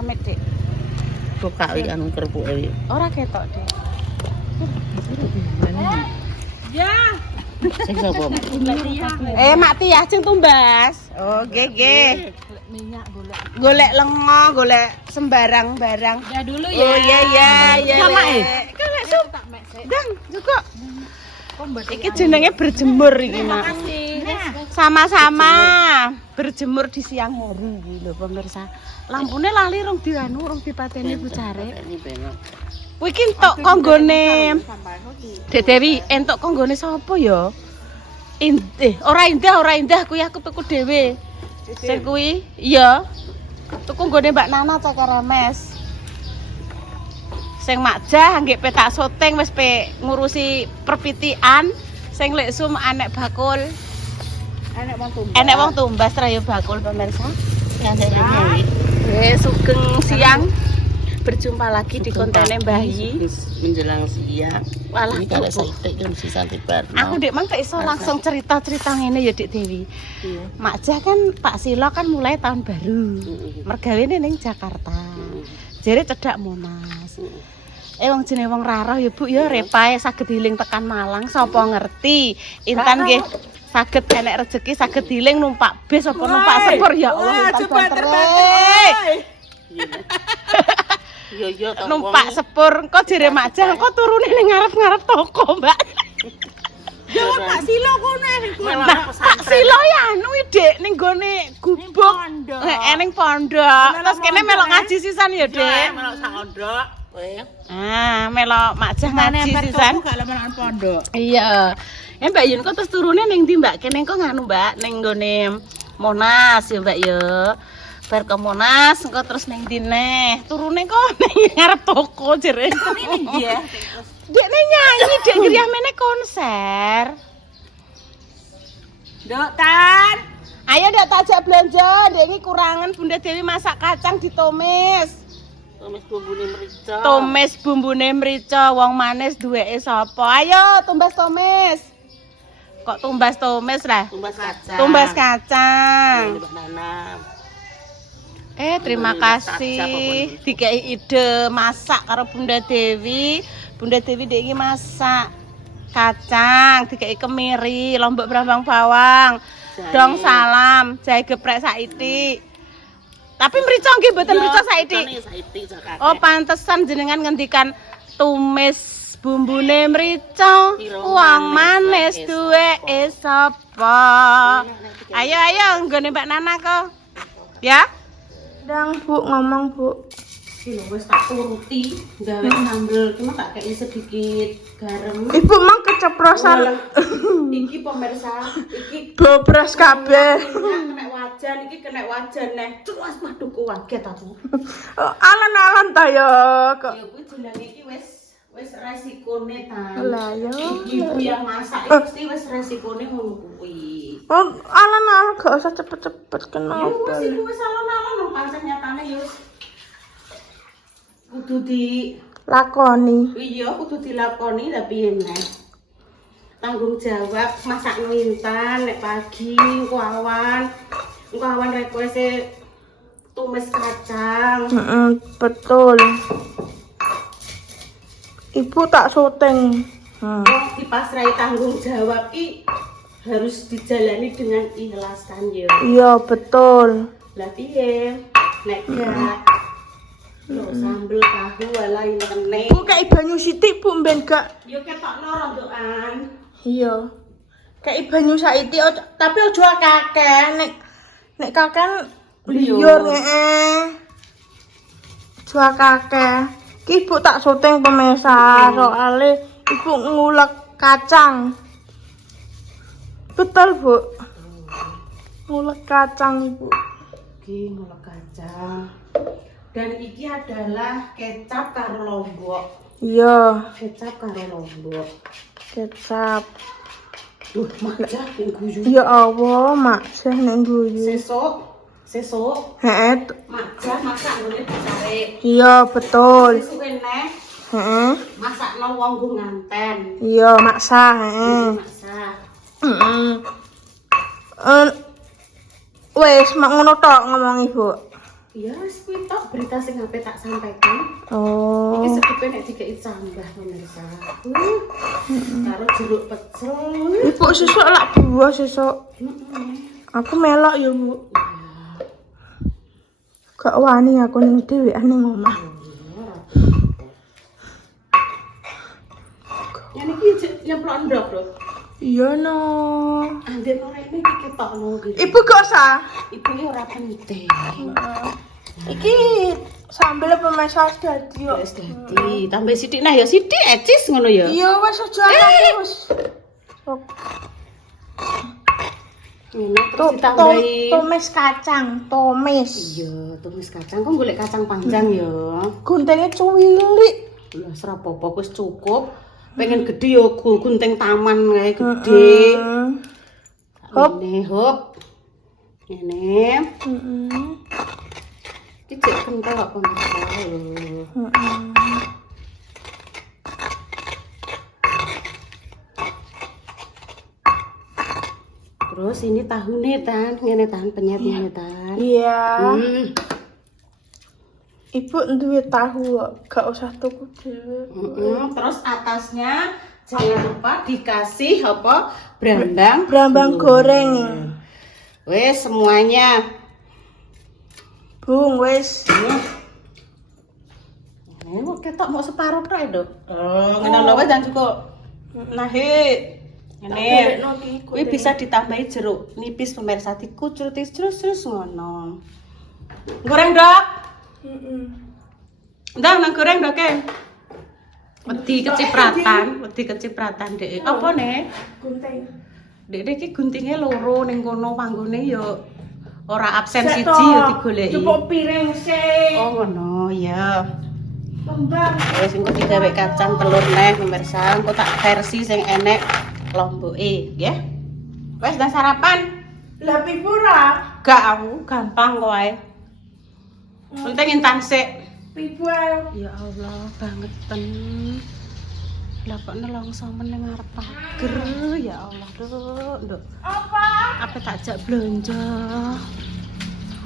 amit, Dik. Buka iki anu kerpuke iki. Ora ketok, Dik. Ya. Sing sapa? Mak Tiah sing tumbas. Oh, nggih. Minyak Golek lengo, golek sembarang barang. Ya dulu ya. Oh iya. Mak. Kan lek sup. Dang, cukup. Iki jenenge berjemur iki, Mak. Sama-sama berjemur di siang hari iki lho pemirsa. Lampune lali rong dianu, rong dipateni bucare. Kuwi iki entuk konggone Dek Dewi, entuk konggone sapa ya? Ora indah kuwi aku tuku dhewe. Sing kuwi iya. Tuku nggone Mbak Nana Cakaremes. Sing Makjah nggih petak syuting wis ngurusi perpitian. Sing lek sum anek bakul. Enek wong tumbas ra ya bakul pemirsa. Sugeng siang. Berjumpa lagi di kontene Mbah Yi menjelang siang. Walah, iki kalek sithik kan si Santi Barno. aku Dik mang iso langsung cerita-cerita ngene ya Dik Dewi. Iya. Makjah kan Pak Silo kan mulai tahun baru. Mergawene ning Jakarta. Jere cedhak Monas. Wong jenenge wong rarah ya Bu ya repae saged hiling tekan Malang sapa ngerti. Intan nggih saged enek rezeki saged hiling numpak bis apa numpak sepur ya Allah Intan banter. Iya to. Numpak sepur engko jere Makjah engko turune ning ngarep-ngarep toko, Mbak. Ya Pak Silo kono. Pak Silo ya anu Dik ning gone gubuk. Ning pondok. Terus kene melok ngaji sisan ya, Dik. Melok sak pondok. Melok Makjah ngaji sisan. Gak lemenan pondok. Iya. Mbak Yun kok terus turune ning ndi, Mbak? Kene kok nganu, Mbak, ning gone Monas ya, Mbak ya. Bar ke Monas engko terus ning ndi neh? Turune kok ning ngarep toko jere. Iya. Dekne nyanyi, Dek ngriah meneh konser. Nduk Tan. Ayo Dek tajak belanja, Dek iki kurangan Bunda Dewi masak kacang ditumis. Tumis bumbune merica. Tumis bumbune merica, wong manis duweke sapa? Ayo tumbas tumis. Kok tumbas tumis lah? Tumbas kacang. Tumbas kacang. Mbak Nana. Terima kasih dikei ide masak karo Bunda Dewi. Bunda Dewi Dek iki masak kacang, dikei kemiri, lombok brambang bawang. Dong salam, jahe geprek saithik. Tapi mrica nggih mboten mrica saithik. Oh, pantesan jenengan ngendikan tumis bumbune mrica, wong manis duweke sapa? Ayo nggone Mbak Nana kok. Ya? Dang Bu ngomong Bu. Iki lho wis tak turuti, gawe sambel, cuma tak kei sedikit garam. Ibu mang keceplosan. Iki pemirsa, iki Bobras kabeh. kena wajan, iki kena wajan neh. Terus maduku waget aku. Alon-alon ta ya kok. Ya kuwi jenenge iki wis resikone ta. Lah ya. Ibu yang masak iki mesti wis resikone ngono kuwi. Oh, alon-alon gak usah cepet-cepet Ya kenapa. wis iku wis alon-alon lho pancen nyatane ya wis kudu Lakoni. iya kudu dilakoni lah piye meneh. Tanggung jawab masakno Intan nek pagi engko awan request tumis kacang. Betul. Ibu tak syuting. Wong dipasrahi tanggung jawab ki harus dijalani dengan ikhlas kan ya. Iya, betul. Lah piye? Nek gak lho sambel tahu ala intene. Bu kei banyu sithik Bu mben gak. Yo ketokno rondokan. Iya. Kei banyu saiki tapi aja akeh. Nek kaken liur heeh. Aja akeh. Ki Ibu tak syuting pemirsa, soalnya Ibu ngulek kacang. Betul, Bu. Ngulek kacang, Ibu. Iki ngulek kacang. Dan iki adalah kecap karo lombok. Iya, Kecap karo lombok. kecap. Duh, Makjah ning guyu. Ya Allah, Mak, sih ning guyu. Sesuk Heeh. Makjah masak ngene dicari. Iya, betul. Sesuk neh Heeh. masakno wong nggo nganten. Iya, maksa, heeh. Masak. Heeh. Wes, mak ngono tok ngomong Ibu. Ya wis kuwi tok berita sing ape tak sampaikan. Oh. Iki sekepe nek dikeki cambah pemirsa. Karo jeruk pecel. Ibu sesuk lak buah sesuk. Aku melok ya, Bu. Gak wani aku ning dhewean ning omah. Yang iki nyemplok ndok, Dok. Iya no. Anjen ora ini iki ketokno iki. Ibu gak usah. Ibu iki ora penting. Iki sambel pemesak dadi yo. Wis dadi, tambah sithik nah ya sithik ecis ngono ya. Iya wis aja akeh wis. Ini terus ditambahi Tumis kacang, tumis. iya, tumis kacang kok golek kacang panjang ya. Guntengnya cuwilik. Lah ora apa-apa wis cukup. Pengen gede ya gunting taman kae gede. Hop. Ini hop. Ini. Iki cek kental kok pemirsa. Terus ini tahune tan, ngene tan penyetnya tan. Iya. Hmm. Ibu duwe tahu kok, gak usah tuku dhewe. Terus atasnya jangan lupa dikasih apa? Brambang. Brambang goreng. Wes semuanya. Bung wis. Ini kok ketok mau separuh tok, Dok. Oh, ngene lho wis dan cukup. Nah, ini kuwi bisa ditambahi jeruk nipis pemirsa dikucur terus ngono. Goreng, Dok. Ndang nang goreng, Dok. Wedi kecipratan, Dek. Apa nih? Gunting. Dek iki guntinge loro ning kono panggone ya ora absen siji ya digoleki. Cukup piring sih. Oh ngono ya. Kembang. Wis engko digawe kacang telur neh pemirsa, engko tak versi sing enek lomboke, ya. Wis dah sarapan. Lah pipo ra? Gak aku, gampang kok ae. Penting intan sik. Pipo ae. Ya Allah, bangeten. Lah kok nelongso meneng arep pager, ya Allah, Nduk. Apa? Apa tak jak blonjo.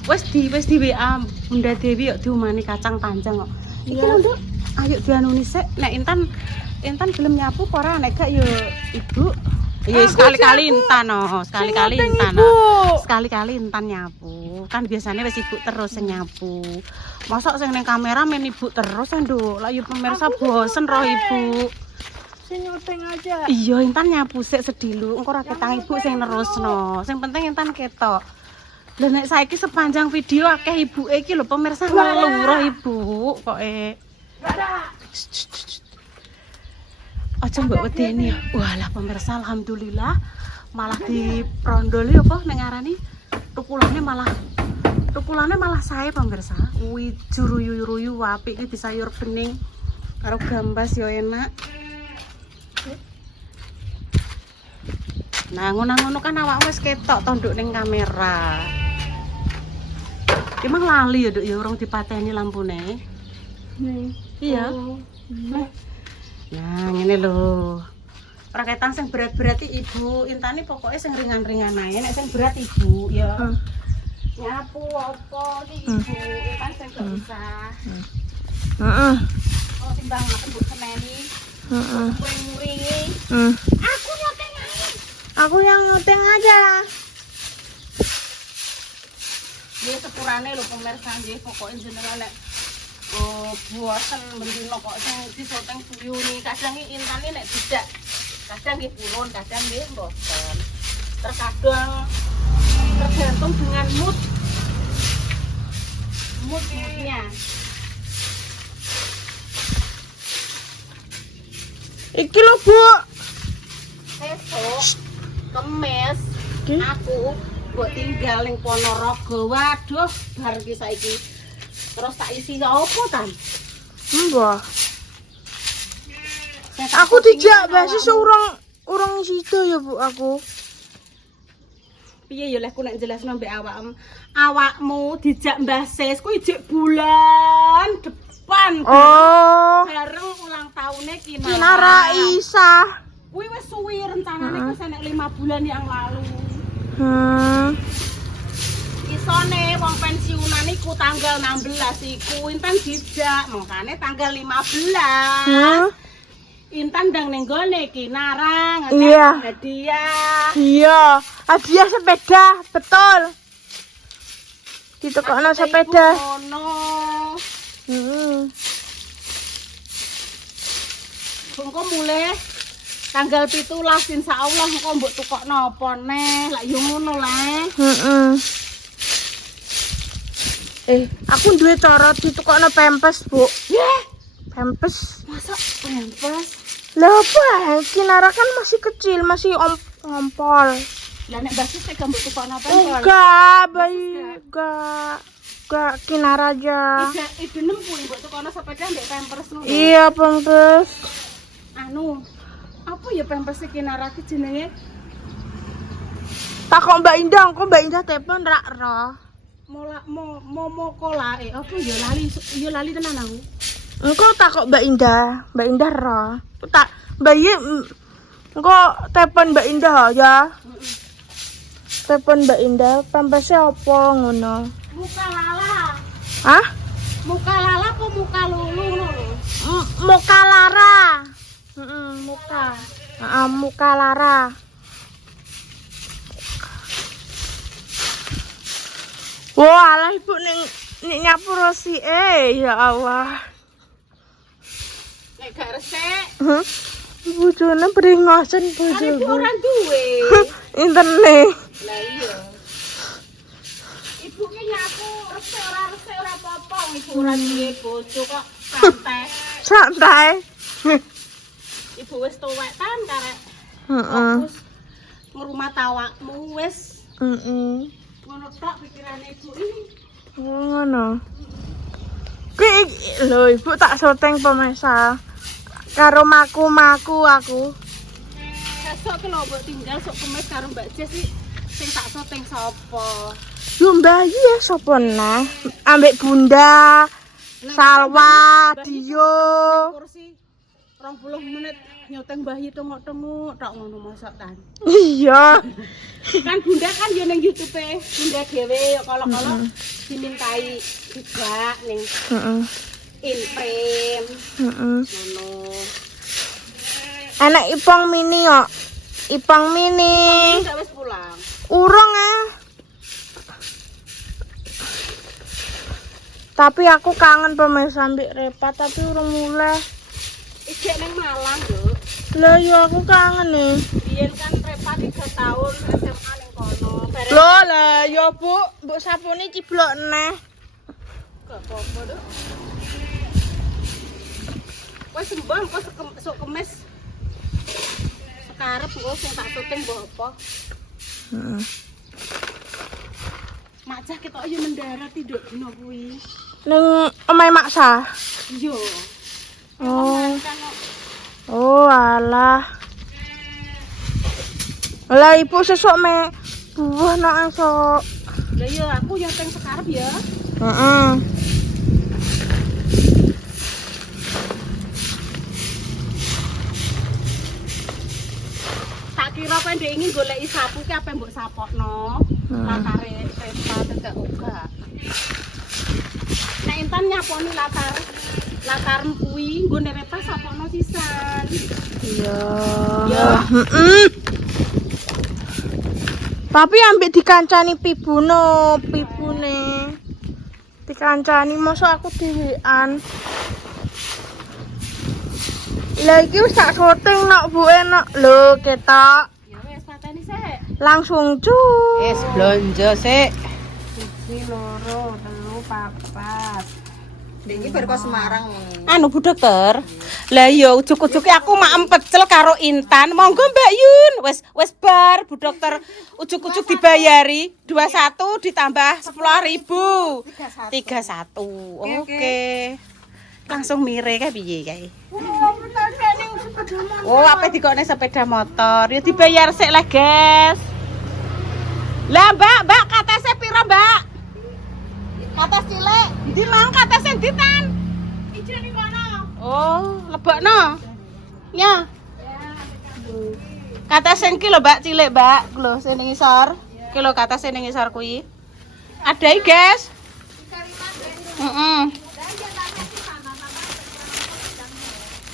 Wis di WA Bunda Dewi yuk diumani kacang panjang kok. Iki lho, Nduk. Ayo dianuni sik. Nek Intan gelem nyapu apa ora nek gak yo Ibu. Ya sekali-kali Intan sekali-kali Intan. Sekali-kali Intan nyapu. Kan biasanya wis Ibu terus sing nyapu. Mosok sing ning kamera men Ibu terus, Nduk. Lah yo pemirsa bosen roh Ibu. Sing nyuting aja. Iya, Intan nyapu sik sedilu. Engko ora ketang Ibu sing nerusno. Sing penting Intan ketok. Lah nek saiki sepanjang video akeh ibuke iki lho pemirsa ngelu roh Ibu pokoke. Aja mbok wedeni. Walah pemirsa alhamdulillah malah diprondoli apa ning ngarani tukulane malah sae pemirsa. Kuwi juruyu-ruyu apik iki disayur bening karo gambas ya enak. Nah, ngono-ngono kan awakmu wis ketok tonduk ning kamera. Emang lali ya, Duk, ya urung dipateni lampune. Nih. Iya. Nah, ngene lho. Raketan sing berat-berat iki Ibu, Intane pokoknya sing ringan-ringan ae, nek sing berat Ibu ya. Nyapu apa iki Ibu, Intan sing gak usah. Heeh. Oh, timbang Mbok seneni. Heeh. Muring-muringi. Aku nyoteng aja. Aku yang nyoteng aja. Dia sepurane lho pemirsa nggih, pokoke jenengan nek bosen mendino kok sing disoteng buyuni. Kadang iki Intane nek tidak kadang nggih purun, kadang nggih mboten. Terkadang tergantung dengan moodnya. Iki lho, Bu. Besok Kemis aku mbok tinggal ning Ponorogo. Waduh, bar iki saiki. Terus tak isi apa tan? Mbah. Aku dijak basis urang situ ya, Bu, aku. Piye ya lek ku nek jelasno mbek awakmu dijak Mbah Sis kuwi jek bulan depan. Oh. Bareng ulang tahunnya Kinara Isa. Kuwi wis suwi rencanane wis enek 5 bulan yang lalu. Isone wong pensiunan iku iku tanggal 16 iku Intan dijak, makane tanggal 15. Hah? Intan ndang ning gone Kinara Iya. hadiah. Iya, hadiah sepeda, betul. Ditukokno sepeda. Ono. Engko mulai tanggal 17 insyaallah engko mbok tukokno apa neh, lak yo ngono lah. Aku duwe cara ditukokno pempes, Bu. Yeh, Pempes. masa pempes? Lah apa? Kinara kan masih kecil, masih ngompol. Lah nek basis nek mbok tukokno pempes. Enggak, bayi. Enggak Kinara aja. Ide nempuh mbok tukokno sepeda mbek pempes ngono. Iya, pempes. Anu, apa ya pempes iki Kinara ki jenenge? Takok Mbak Indah, kok Mbak Indah telepon rak roh. Momo kola apa ya lali tenan aku. Engko takok Mbak Indah roh. Tak bayi engko telepon Mbak Indah ya. Telepon Mbak Indah, pempesnya apa ngono? Muka lala. Hah? Muka lala apa muka lulu ngono? Muka Lara. Muka. Muka Lara. Wah, alah ibu ning nyapu rosi ya Allah. Nek gak resik, Bojone brengosen kan ibu bojoku. ora duwe. Intene. Lah iya. Ibu ki nyapu resik ora apa-apa, ibu ora duwe bojo kok santai. Santai. Ibu wis tuwek kan karek. Heeh. Fokus ngrumah tawakmu wis ngono tok pikirane ibu ini. Ngono. Kuwi lho ibu tak syuting pemirsa. Karo maku aku. Besok ki lho mbok tinggal sok kemis karo Mbak Jess iki sing tak syuting sapa? Yo Mbak ya sapa nah? Ambek Bunda, Salwa, Dio. Kursi 20 menit nyoteng bayi tengok-tengok tok ngono masak kan. Iya. Kan Bunda kan yo ning YouTube-e Bunda dhewe yo kalau-kalau dimintai juga ning Inframe. Ngono. Anak Ipong Mini kok. Ipong Mini. Udah wis pulang. Urung Tapi aku kangen pemirsa ambek Repa tapi urung mulai. Ijek ning Malang yo. Lah yo aku kangen nih. Biyen kan Repa 3 tahun SMA ning kono. Loh lah yo Bu, mbok sapune ciblok neh. Gak apa-apa tuh. Wes sembang kok sok kemis. Sekarep kok sing tak syuting mbok apa? Macah ketok yo mendarat tidur dino kuwi. Ning omahe Maksa. Yo. Oh alah. Lah ibu sesuk me buah nak esok. Lah yo aku yang teng sekarep ya. Heeh. Tak kira kowe ndek ingin goleki sapu ki apa mbok sapokno. Latare Vespa tegak uga. Nek Intan nyaponi latar kuwi nggone Vespa sapokno sisan. Iya. Ya. Tapi ambek dikancani pibune. Dikancani mosok aku dhewean. Lah iki wis tak syuting nak Bu enak lho ketok. Ya wes pateni sik. Langsung cuk. Wes blonjo sik. 1 2 3 4. Iki bar kok Semarang. Anu Bu Dokter. Lah iya ujug-ujuge aku mak pecel karo Intan. Monggo Mbak Yun. Wes bar Bu Dokter. Ujug-ujug dibayari 21 ditambah 10.000. 31. Oke. Langsung mire kae piye kae? Oh, apa dikone sepeda motor? Ya dibayar sik lah, guys. Lah, Mbak, katese piro, Mbak? Kates cilik. Ndi mang katese ndi Tan? Ijo ning kono. Oh, lebokno. Ya. Katese iki lho, Mbak, cilik, Mbak. Lho, sing ning isor. Iki lho katese ning isor kuwi. Adai, guys. Mm-mm.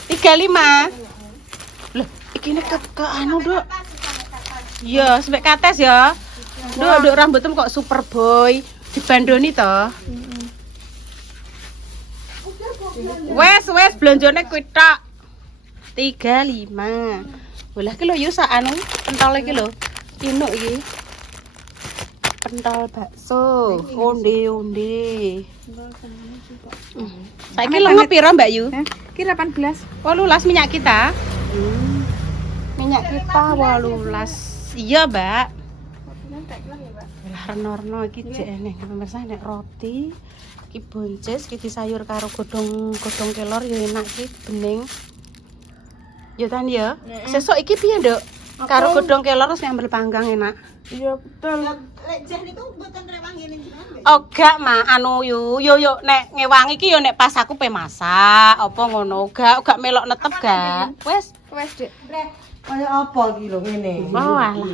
35. Loh, iki nek ke anu, Dok. Iya, sampai kates ya. Dok rambutmu kok Superboy. Dibandoni to. Wes belanjane kuwi tok. 35. Bolah ki lho yo sak anu pentol iki lho. Inuk iki. Pentol bakso, onde-onde. Saiki lengo pira Mbak Yu? Ki 18. 18 minyak kita. Minyak kita 18. Iya, Mbak. Lah reno-reno iki jek eneh pemirsa nek roti iki bonces iki disayur karo godhong kelor ya enak iki bening. Ya tan ya. Sesuk iki piye, Nduk? Karo godhong kelor terus nyambel panggang enak. Iya, betul. Lek jan niku mboten rewang ngene jenengan. Oh, gak mah anu yo nek ngewangi iki yo nek pas aku pe masak apa ngono gak melok netep gak. Wes Dek. Kaya apa iki lho ngene. Oh alah.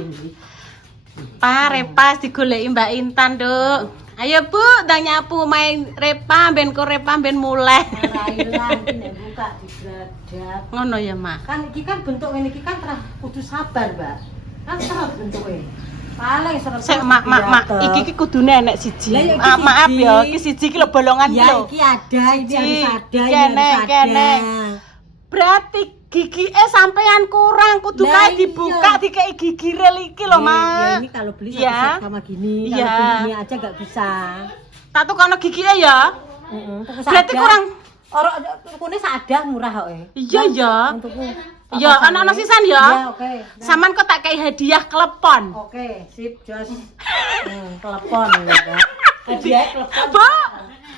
Repa digoleki Mbak Intan, Duk. Ayo Bu, ndang nyapu main Repa ben mulai. Railan iki nek buka digradap. Ngono ya, Mak. Kan iki kan bentuk ngene iki kan terah kudu sabar, Mbak. Kan terah bentuke. Paling serem. Sik mak iki kudune enek siji. Lah, ya iki Maaf siji. ya, iki siji iki lho bolongan iki Ya lho. iki ada, ini Siji. harus ada, ini harus ada. Kene. Berarti gigi sampean kurang kudu Lah, kae dibuka dikei gigi rel iki lho, Ya Mak. ini kalau beli Ya. satu set sama gini, Iya. kalau beli ini aja nggak bisa. Tak tukono gigi ya. Berarti kurang. Orang tukune sadah murah kok. Iya ya. Untukku. Ya, ana sisan Ya, ya. oke. Saman kok tak kei hadiah klepon. Oke, sip, jos. Telepon ya, Mbak. Hadiah telepon. Bu.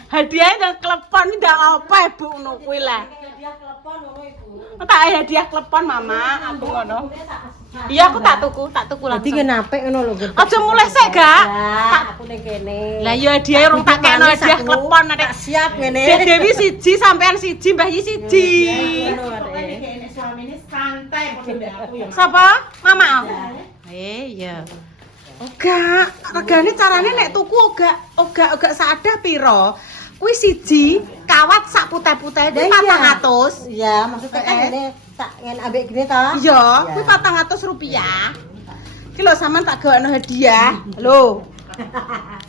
Hadiah yang klepon iki ndak apa Ibu ngono kuwi lah. Hadiah telepon ngono Ibu. Tak hadiah klepon Mama, aku ngono. Iya, aku tak tuku Dadi langsung. kenapa ngono lho, Gede. Aja mulai sik, Gak. Aku ning kene. Lah ya hadiah urung tak kena hadiah klepon Tak nek siap ngene. Dek Dewi siji sampean siji, Mbah Yi siji. Ngono adek. Suamine santai padha mbek aku ya. Sapa? Mama. Iya. Oga, regane carane nek tuku oga sadah pira? Kuwi siji kawat sak putih-putih kuwi 400. Iya, maksudnya kan ngene tak ngene ambek gini to. Iya, kuwi 400 rupiah. Iki lho sampean tak gawekno hadiah. Lho.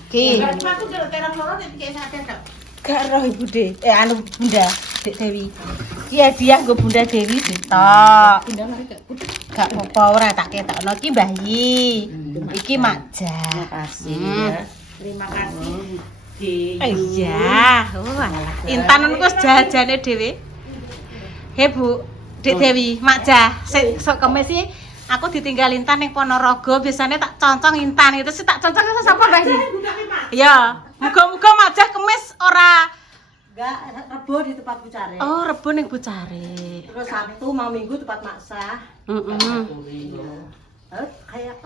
Ki. Aku delok terang loro nek dikek sadar tok. Gak roh Ibu De. Anu Bunda Dek Dewi. Ki hadiah nggo Bunda Dewi ditok. Gak apa-apa ora tak ketokno ki Mbah Yi. Iki Makja. Makasih ya. Terima kasih. Iya. Walah. Intan niku jajane dhewe. He Bu, Dek Dewi, Makja. Sok kemis sih aku ditinggal Intan ning Ponorogo, biasanya tak concong Intan itu sih tak concong ke sapa Mbah Yi? Iya. Muga-muga Makja kemis ora Enggak, Rebo di tempat bucare. oh Rebo ning Bucare. Terus Sabtu mau Minggu tempat maksah. Kayak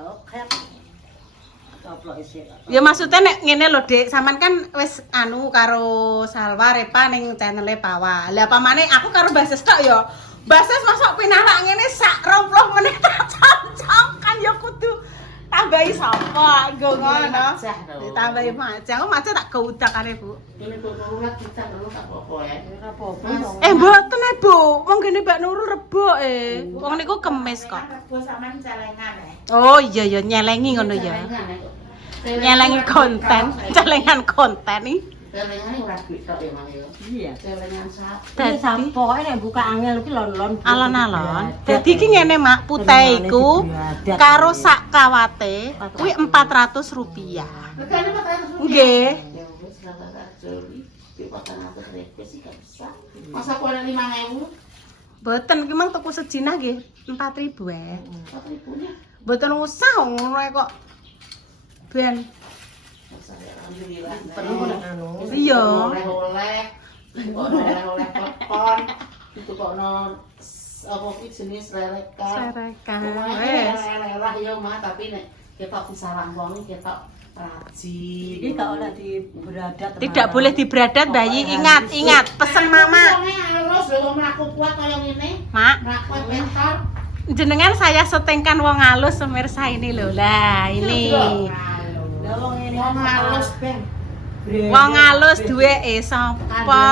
Coplok isi. Ya maksudnya nek ngene lho Dik, sampean kan wis anu karo Salwa Repa ning channele Pawa. Lah pamane aku karo Mbak Ses tok ya. Mbak Ses masuk pinarak ngene sak 20 menit tak concong kan ya kudu tambahi sapa nggo ngono. Ditambahi macang, macang tak geutakane Bu. Ini tuturulat kita dulu tak apa-apa ya. Ora apa-apa. Mboten Bu, mong ngene Mbak Nurul Rebo Wong niku kemis kok. Rebo sampean celengan ya. Oh iya ya nyelengi ngono ya. Nyelengi konten, celengan konten iki. Celengan ora duit tok ya Mang ya. Iya. Celengan sak. Dadi pokoke nek buka angel iki lon-lon. Alon-alon. Dadi iki ngene Mak, putih iku karo sak kawate kuwi 400 rupiah. Regane 400 rupiah. Nggih. Ya wis lah tak joli. Di 400 ribu sih gak bisa. Masa aku ada 5.000? Mboten iki mang tuku sejinah nggih 4.000 wae. 4.000 nya. Mboten usah ngono ae kok. Ben. Alhamdulillah. Perlu nek anu. Iya. Oleh-oleh. Oleh-oleh klepon. Itu kok no apa ki jenis lelekan. Serekan. Wes. Wes. Lelah ya mah tapi nek ketok disarang wong ketok rajin. Iki gak oleh di beradat. Tidak boleh diberadat Bayi, ingat pesen Mama. Wonge halus lho mlaku kuat kaya ngene. Mak, Mlaku bentar. jenengan saya setengkan wong halus pemirsa ini loh. Lah, ini. Lah wong ngene Wong halus ben. Wong alus duweke sapa?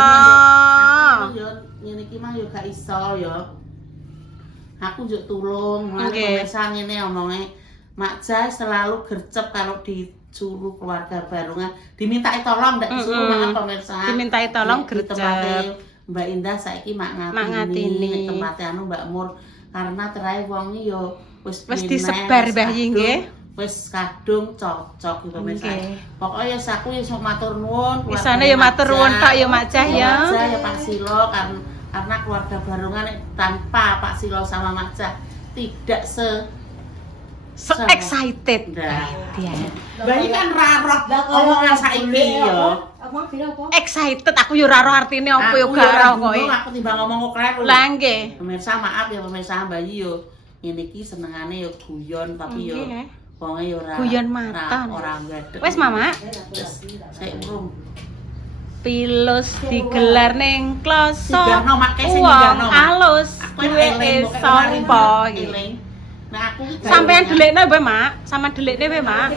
Aku yo ngene iki mah yo gak iso yo. Aku njuk tulung, Nggih. pemirsa ngene omonge. Mak Jah selalu gercep kalau disuruh keluarga Barungan, dimintai tolong ndak disuruh maaf pemirsa. Dimintai tolong Nek di tempate gercep. Mbak Indah saiki mak Mak ngatini. nek tempate anu Mbak Mur karena terae wonge yo wis Wis mineh, disebar wis Mbah kadung, nggih. Wis kadung cocok gitu pemirsa. Nggih. Pokoknya aku ya sok matur nuwun. Isane ya matur nuwun tok ya Mak Jah ya. Mak Jah ya Pak Silo karena keluarga Barungan tanpa Pak Silo sama Mak Jah tidak So excited. Nah. Dia. Bayi kan raroh omongan saiki yo. Apa kira apa? Excited aku yo ora roh artine apa yo gak roh kowe. Aku timbang ngomong kok kleru. Lah nggih. Pemirsa maaf ya pemirsa Bayi yo ngene iki senengane yo guyon tapi yo Nggih. wonge yo ora Guyon maton. ora gadeg. Wes Mama, Sik urung. pilus digelar ning kloso. Digano, Mak, sing Wong digano, Mak. alus Aku duweke eling, sapa iki? eling. Nah aku iki Sampeyan delikne wae, Mak. Sama delikne wae, Mak.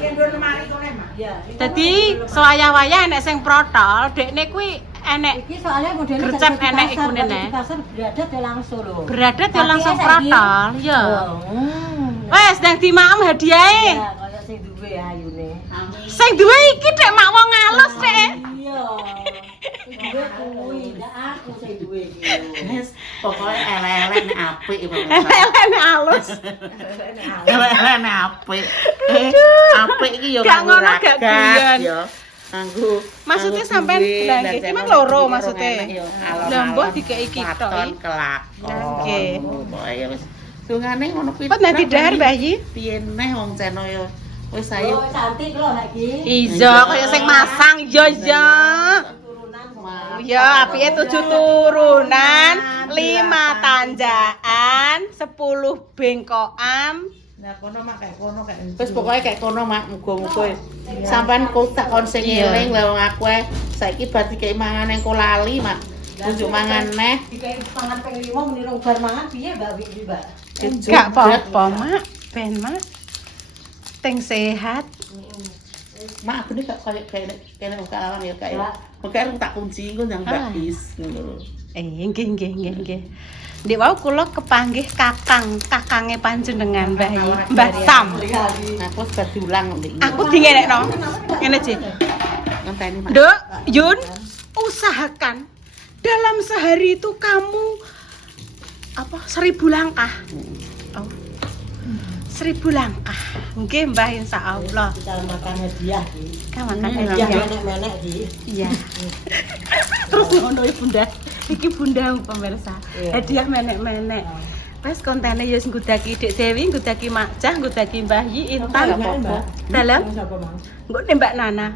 Ya. Dadi sewaya-waya enek sing protol, dekne kuwi enek Iki soalnya modelnya Gercep jadi di enek pasar, iku kalau Nenek. di pasar beradat ya langsung loh. beradat ya Tapi langsung saiki- protol, ya. Hmm. Wes ndang dimaem hadiahe. Ya, kayak sing duwe ayune. Amin. Sing duwe iki Dek mak wong alus, Dek. Iya. Sing duwe kuwi, ndak aku sing duwe iki. Wes pokoke elek-elek nek apik ya pemirsa. Elek-elek alus. Elek-elek nek apik. Apik iki yo Gak kanggo ngono, gak ragat, guyon. yo. Kanggo Maksudnya kanggo sampean duwe, lah, dan iki emang mah loro duwe maksudnya. enek yo, alon-alon, Lah, mbok dikeki kita, waton iki. kelakon. Nggih. Pokoke ya wis dungane ngono kuwi. Pot nanti dahar Mbah Yi. Piye neh wong Ceno yo. Wis ayo. Oh, cantik lho nek iki. Ijo kaya sing masang yo yo. Turunan Ya, apike 7 turunan, 5 tanjakan, 10 bengkokan. Nah, kono mak kayak kono kayak. Wis pokoke kayak kono mak muga-muga sampean kok tak kon sing Iya. eling lha wong aku saiki bar dikek mangan nang kolali mak. Tunjuk mangan neh. Dikai pangan ping 5 muni rong bar mangan piye Mbak Wiki, Mbak? Gak apa-apa, Mak. Ben, Mak. Teng sehat. Mak aku nih kayak buka alam ya kayak. Pokoke tak kunci engko nang babis ngono lho. Nggih. Ndek wau kula kepanggih kakange panjenengan Mbah Yi, Mbah Sam. Aku wis bar diulang ndek. Aku dingenekno. Ngene, Ci. Ngenteni mak. Nduk, Yun, usahakan dalam sehari itu kamu 1000 langkah. Oh. 1000 langkah. Nggih, Mbah, insyaallah. Kita makan hadiah iki. Kan makan Hadiah hadiah. menek-menek iki. Iya. Terus ngono ya Bunda. Iki Bunda pemirsa. Iya. Hadiah menek-menek. Wes kontene ya nggudaki Dik Dewi, nggudaki Mak Jah, nggudaki Mbah Yi, Intan. Dalam Sapa, Mas? nggo nek Mbak Nana.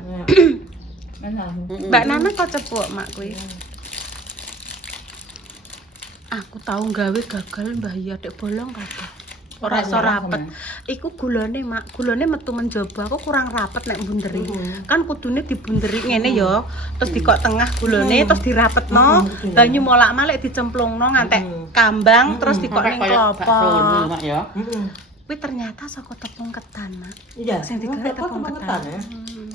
Enak. Mbak Nana kok cepuk Mak kuwi. Aku tahu gawe gagal Mbah Yi adek bolong kabeh. Ora iso rapet. Iku gulane Mak, gulane metu menjaba. Aku kurang rapet nek bunderi. Kan kudune dibunderi ngene ya, terus dikok tengah gulane terus dirapetno, banyu molak-malik dicemplungno ngantek kambang terus dikok ning klopo. Mak ya. Heeh. Kuwi ternyata saka tepung ketan, Mak. Iya. Sing digawe tepung ketan. ya. Hmm.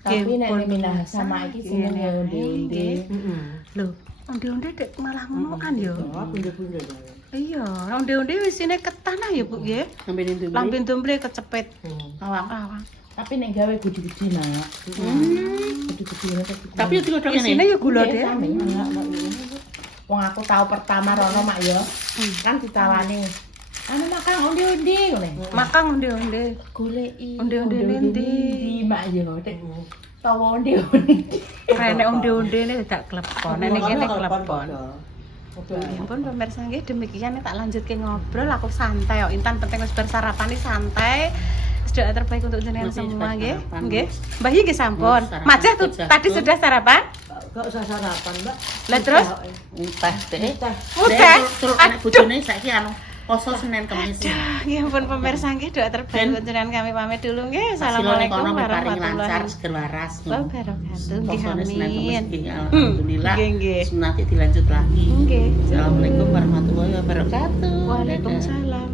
Tapi nek Pun minah pemirsa, sama iki seneng ngene ya ae, undi-undi. nggih. Heeh. Lho, onde-onde dek malah ngonoan ya. Oh, bunda-bunda. Iya, onde-onde isine ketan ah ya, Bu nggih. Sampai nindu. Lambe domble kecepet. Awang. Awang. Tapi nek gawe gede-gede mak. Gede-gede Tapi yo digodhog Isine ngene. ya gula deh. Wong aku tahu pertama rono mak ya. Kan ditawani. Anu makan undi-undi ngene. Makan onde-onde. Goleki. Undi-undi undi mak ya. Dek. Tawa undi-undi. Rene onde-onde ini tidak klepon. Nek kene klepon. Oke. Ya pun pemirsa nggih demikian tak lanjutke ngobrol aku santai kok. Intan penting wis bar sarapan santai. Doa terbaik untuk jenengan Masih semua sudah nggih. sarapan, Nggih. Mbah Yi nggih sampun. Sarapan Majah tuh sudah. tadi sudah sarapan? Gak usah sarapan, Mbak. Lah terus Entah deh. Teh. udah. Terus anak bojone saiki anu poso Senin Kamis. Ya ampun pemirsa nggih doa terbaik untuk jenengan kami pamit dulu nggih. Assalamualaikum Assalamualaikum warahmatullahi lancar warahmatullahi seger waras. wabarakatuh. Nggih Posone Senin Kamis amin. nggih alhamdulillah. Nggih nggih. Nanti dilanjut lagi. Nggih. Assalamualaikum warahmatullahi wabarakatuh. Waalaikumsalam.